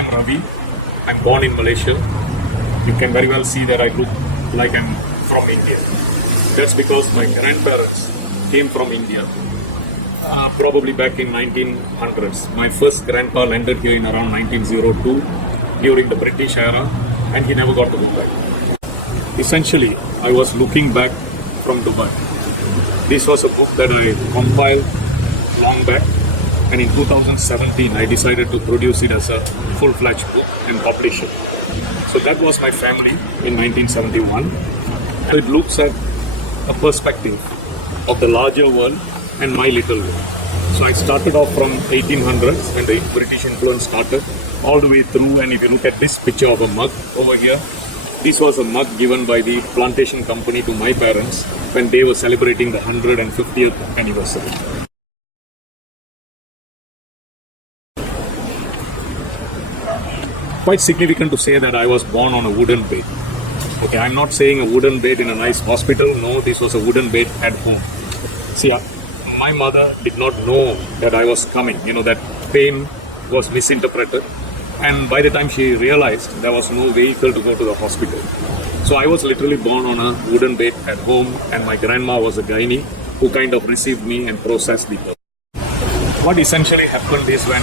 I'm Ravi. I'm born in Malaysia. You can very well see that I look like I'm from India. That's because my grandparents came from India, probably back in 1900s. My first grandpa landed here in around 1902 during the British era, and he never got to go back. Essentially, I was looking back from Dubai. This was a book that I compiled long back, and in 2017 I decided to produce it as a full-fledged book and publish it. So that was my family in 1971, and it looks at a perspective of the larger world and my little world. So I started off from 1800s when the British influence started, all the way through, and if you look at this picture of a mug over here, this was a mug given by the plantation company to my parents when they were celebrating the 150th anniversary. Quite significant to say that I was born on a wooden bed. Okay, I'm not saying a wooden bed in a nice hospital. No, this was a wooden bed at home. See, my mother did not know that I was coming. That pain was misinterpreted. And by the time she realized, there was no vehicle to go to the hospital. So I was literally born on a wooden bed at home, and my grandma was a gynae who kind of received me and processed the birth. What essentially happened is when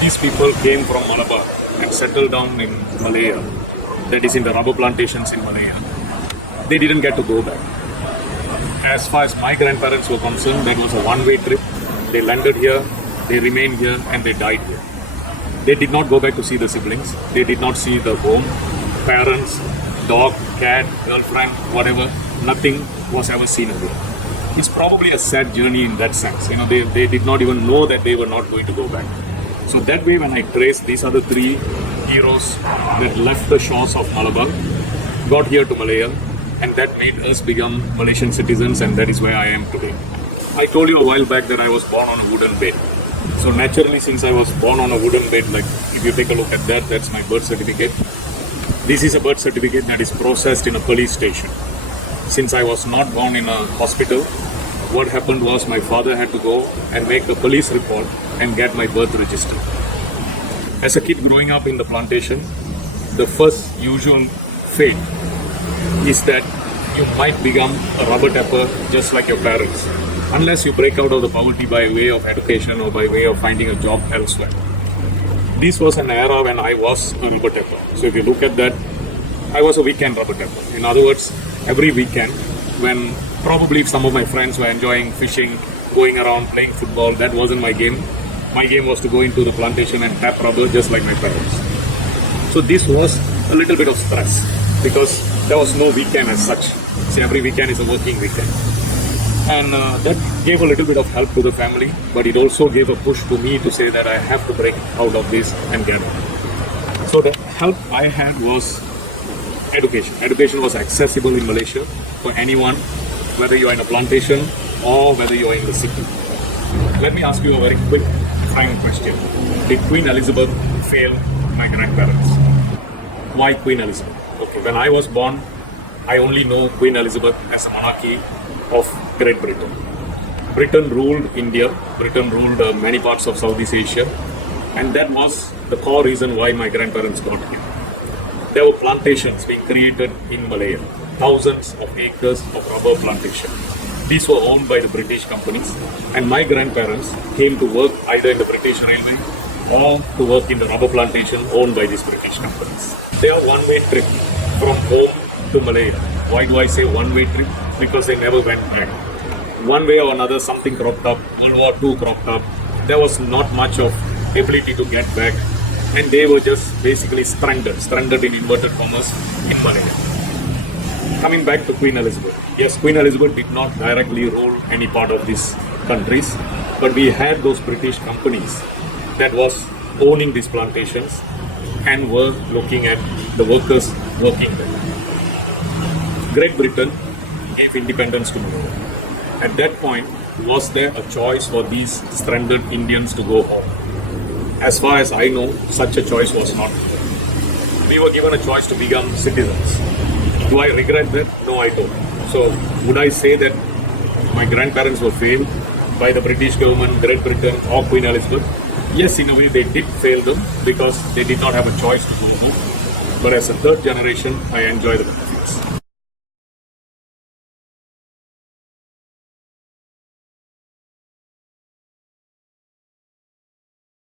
these people came from Malabar and settled down in Malaya, that is in the rubber plantations in Malaya, they didn't get to go back. As far as my grandparents were concerned, that was a one-way trip. They landed here, they remained here, and they died here. They did not go back to see the siblings. They did not see the home, parents, dog, cat, girlfriend, whatever. Nothing was ever seen again. It's probably a sad journey in that sense. They did not even know that they were not going to go back. So that way, when I trace these are the three heroes that left the shores of Malabar, got here to Malaya, and that made us become Malaysian citizens, and that is where I am today. I told you a while back that I was born on a wooden bed. So naturally, since I was born on a wooden bed, like if you take a look at that, that's my birth certificate. This is a birth certificate that is processed in a police station. Since I was not born in a hospital, what happened was my father had to go and make a police report and get my birth registered. As a kid growing up in the plantation, the first usual fate is that you might become a rubber tapper just like your parents, unless you break out of the poverty by way of education or by way of finding a job elsewhere. This was an era when I was a rubber tapper. So if you look at that, I was a weekend rubber tapper. In other words, every weekend, when probably some of my friends were enjoying fishing, going around playing football, that wasn't my game. My game was to go into the plantation and tap rubber just like my parents. So this was a little bit of stress because there was no weekend as such. See, every weekend is a working weekend. And that gave a little bit of help to the family, but it also gave a push to me to say that I have to break out of this and get out. So the help I had was education. Education was accessible in Malaysia for anyone, whether you are in a plantation or whether you are in the city. Let me ask you a very quick final question. Did Queen Elizabeth fail my grandparents? Why Queen Elizabeth? Okay, when I was born, I only know Queen Elizabeth as a monarchy of Great Britain. Britain ruled India, Britain ruled many parts of Southeast Asia, and that was the core reason why my grandparents got here. There were plantations being created in Malaya, thousands of acres of rubber plantation. These were owned by the British companies, and my grandparents came to work either in the British Railway or to work in the rubber plantation owned by these British companies. They are one-way trip from home to Malaya. Why do I say one-way trip? Because they never went back. One way or another, something cropped up, World War II cropped up. There was not much of ability to get back, and they were just basically stranded in inverted commas in Malaya. Coming back to Queen Elizabeth. Yes, Queen Elizabeth did not directly rule any part of these countries, but we had those British companies that was owning these plantations and were looking at the workers working there. Great Britain gave independence to Malaya. At that point, was there a choice for these stranded Indians to go home? As far as I know, such a choice was not. We were given a choice to become citizens. Do I regret that? No, I don't. So, would I say that my grandparents were failed by the British government, Great Britain, or Queen Elizabeth? Yes, in a way they did fail them because they did not have a choice to go home. But as a third generation, I enjoy them.